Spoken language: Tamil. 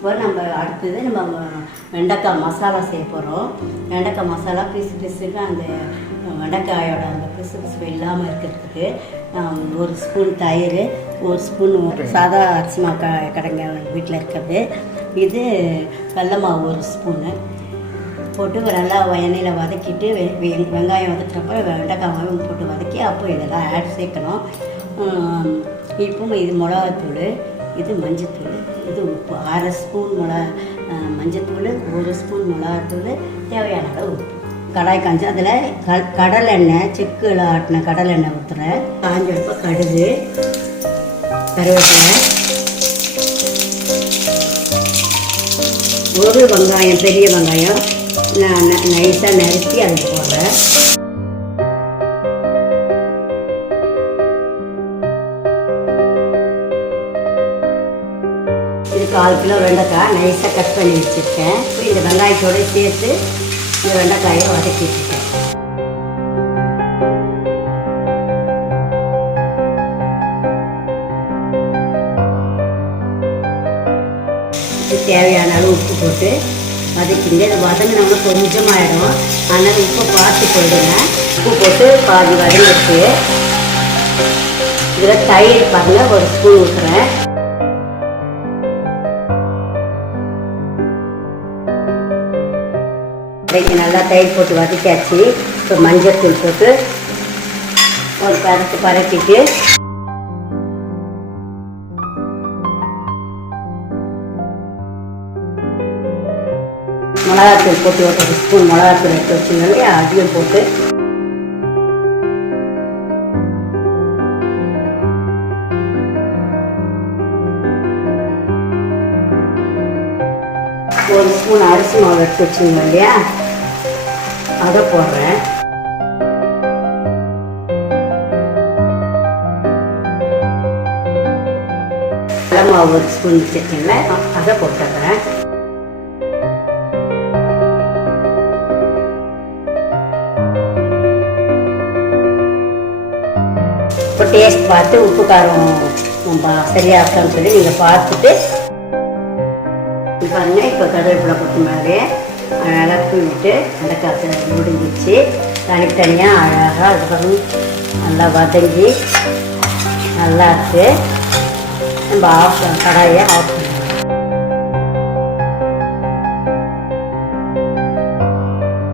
இப்போ நம்ம அடுத்தது நம்ம வெண்டைக்காய் மசாலா செய்ய போகிறோம். வெண்டைக்காய் மசாலா பிசுக்கு அந்த வெண்டைக்காயோட அந்த பிசு இல்லாமல் இருக்கிறதுக்கு ஒரு ஸ்பூன் தயிர், ஒரு ஸ்பூன் சாதா அரிசி மாவு கடைங்க வீட்டில் இருக்கிறது, இது கடல மாவு ஒரு ஸ்பூனு போட்டு நல்லா எண்ணெயில் வதக்கிட்டு வெங்காயம் வதக்கிறப்ப வெண்டைக்காயும் போட்டு வதக்கி அப்போ இதெல்லாம் சேர்க்கணும். இப்போ இது மிளகாத்தூள், இது மஞ்சத்தூள், இது உப்பு, 1/2 ஸ்பூன் மஞ்சத்தூள், 1 ஸ்பூன் மிளகாத்தூள், தேவையான அளவு உப்பு. கடாய் காஞ்சி அதில் கடலெண்ணெய், செக்கில் ஆட்டின கடலெண்ணெய் ஊற்றுறேன். காஞ்ச வைப்ப கடுகு, கருவேப்பிலை, ஒரு வெங்காயம், பெரிய வெங்காயம் நைஸாக நறுக்கி அதில் போடுறேன். இது 1/4 கிலோ வெண்டைக்காய் நைஸாக கட் பண்ணி வச்சுருக்கேன். இந்த வெங்காயத்தோடு சேர்த்து இந்த வெண்டைக்காயை வதக்கிட்டுருக்கேன். தேவையான அளவு உப்பு போட்டு வதக்கிங்க. இது வதங்கினோம்னா கொஞ்சமாகிடும், அதனால் உப்பு பார்த்து போயிடுங்க. உப்பு போட்டு பாதி வதங்கிட்டு இதில் தயிர் பாருங்கள் 1 ஸ்பூன் ஊற்றுறேன். நல்லா தயிர் போட்டு வதக்கியாச்சு. இப்போ மஞ்சத்தூள் போட்டு ஒரு பரட்டிட்டு மிளகாத்தூள் போட்டு 1 ஸ்பூன் மிளகாத்தூள் எடுத்து வச்சுருந்தாலே அதையும் போட்டு ஒரு ஸ்பூன் அரிசி மாவு எடுத்து வச்சுருந்தோம் இல்லையா, அதை போடுறேன். கடலை மாவு 1 ஸ்பூன் வச்சுருக்கேன்ல, அதை போட்டுடுறேன். இப்போ டேஸ்ட் பார்த்து உப்பு காரம் சரியாக இருக்கான்னு சொல்லி நீங்கள் பார்த்துட்டு பாருங்க. இப்போ கருவேப்பிலை கொத்தமல்லி அழகாக தூவிட்டு வெண்டைக்காய் முடிஞ்சிச்சு. தனித்தனியாக அழகாக அதுக்கப்புறம் நல்லா வதங்கி நல்லா இருக்குது. நம்ம கடாயை ஆஃப்